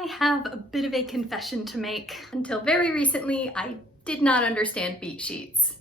I have a bit of a confession to make. Until very recently, I did not understand beat sheets.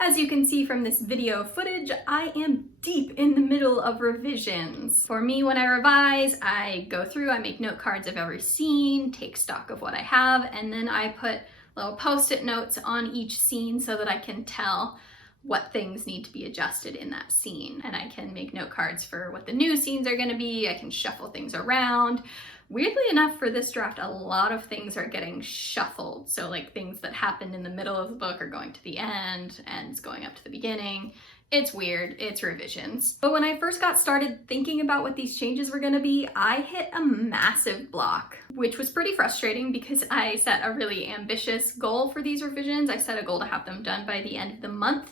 As you can see from this video footage, I am deep in the middle of revisions. For me, when I revise, I go through, I make note cards of every scene, take stock of what I have, and then I put little post-it notes on each scene so that I can tell what things need to be adjusted in that scene. And I can make note cards for what the new scenes are gonna be, I can shuffle things around. Weirdly enough, for this draft, a lot of things are getting shuffled. So like things that happened in the middle of the book are going to the end, ends going up to the beginning. It's weird, it's revisions. But when I first got started thinking about what these changes were gonna be, I hit a massive block, which was pretty frustrating because I set a really ambitious goal for these revisions. I set a goal to have them done by the end of the month.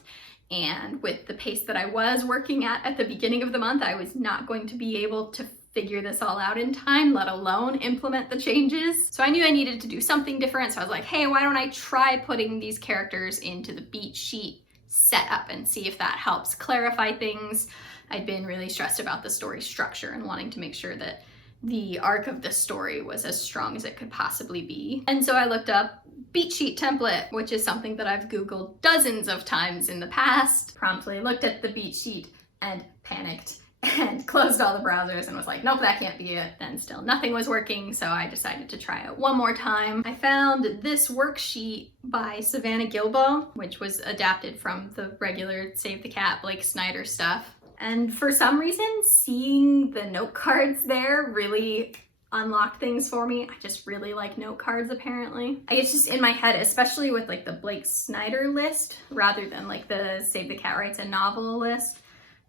And with the pace that I was working at the beginning of the month, I was not going to be able to figure this all out in time, let alone implement the changes. So I knew I needed to do something different. So I was like, hey, why don't I try putting these characters into the beat sheet setup and see if that helps clarify things. I'd been really stressed about the story structure and wanting to make sure that the arc of the story was as strong as it could possibly be. And so I looked up beat sheet template, which is something that I've Googled dozens of times in the past. Promptly looked at the beat sheet and panicked and closed all the browsers and was like, nope, that can't be it. And still nothing was working, so I decided to try it one more time. I found this worksheet by Savannah Gilboa, which was adapted from the regular Save the Cat, Blake Snyder stuff. And for some reason, seeing the note cards there really unlocked things for me. I just really like note cards, apparently. It's just in my head, especially with like the Blake Snyder list, rather than like the Save the Cat Writes a Novel list.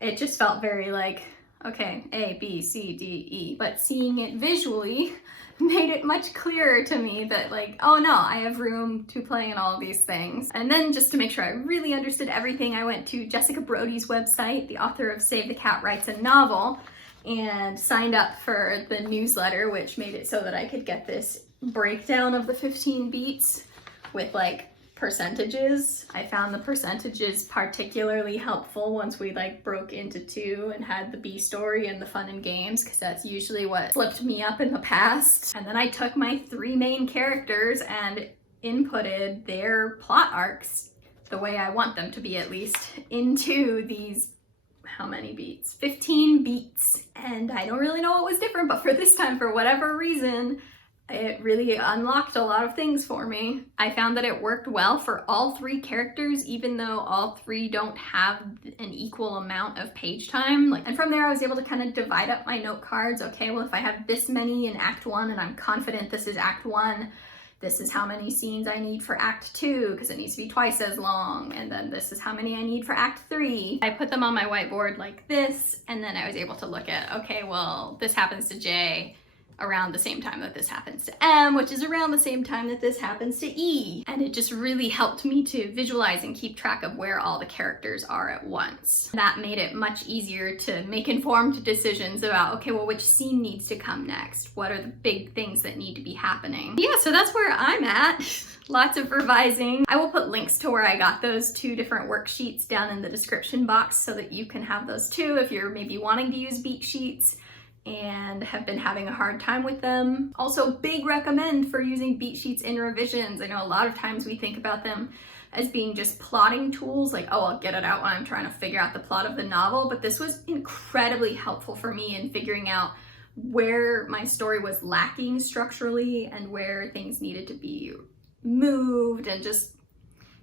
It just felt very like, okay, A, B, C, D, E. But seeing it visually made it much clearer to me that like, oh no, I have room to play in all of these things. And then just to make sure I really understood everything, I went to Jessica Brody's website, the author of Save the Cat Writes a Novel, and signed up for the newsletter, which made it so that I could get this breakdown of the 15 beats with like percentages. I found the percentages particularly helpful once we like broke into two and had the B story and the fun and games, because that's usually what slipped me up in the past. And then I took my three main characters and inputted their plot arcs, the way I want them to be at least, into these, how many beats? 15 beats. And I don't really know what was different, but for this time, for whatever reason, it really unlocked a lot of things for me. I found that it worked well for all three characters, even though all three don't have an equal amount of page time. And from there, I was able to kind of divide up my note cards. Okay, well, if I have this many in Act 1 and I'm confident this is Act 1, this is how many scenes I need for Act 2, because it needs to be twice as long. And then this is how many I need for Act 3. I put them on my whiteboard like this, and then I was able to look at, okay, well, this happens to J around the same time that this happens to M, which is around the same time that this happens to E. And it just really helped me to visualize and keep track of where all the characters are at once. That made it much easier to make informed decisions about, okay, well, which scene needs to come next? What are the big things that need to be happening? Yeah, so that's where I'm at. Lots of revising. I will put links to where I got those two different worksheets down in the description box so that you can have those too if you're maybe wanting to use beat sheets and have been having a hard time with them. Also, big recommend for using beat sheets in revisions. I know a lot of times we think about them as being just plotting tools, like, oh, I'll get it out when I'm trying to figure out the plot of the novel, but this was incredibly helpful for me in figuring out where my story was lacking structurally and where things needed to be moved, and just,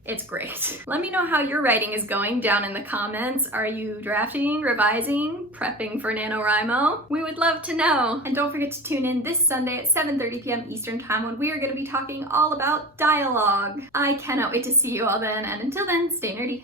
it's great. Let me know how your writing is going down in the comments. Are you drafting, revising, prepping for NaNoWriMo? We would love to know. And don't forget to tune in this Sunday at 7:30 p.m. Eastern Time when we are going to be talking all about dialogue. I cannot wait to see you all then, and until then, stay nerdy.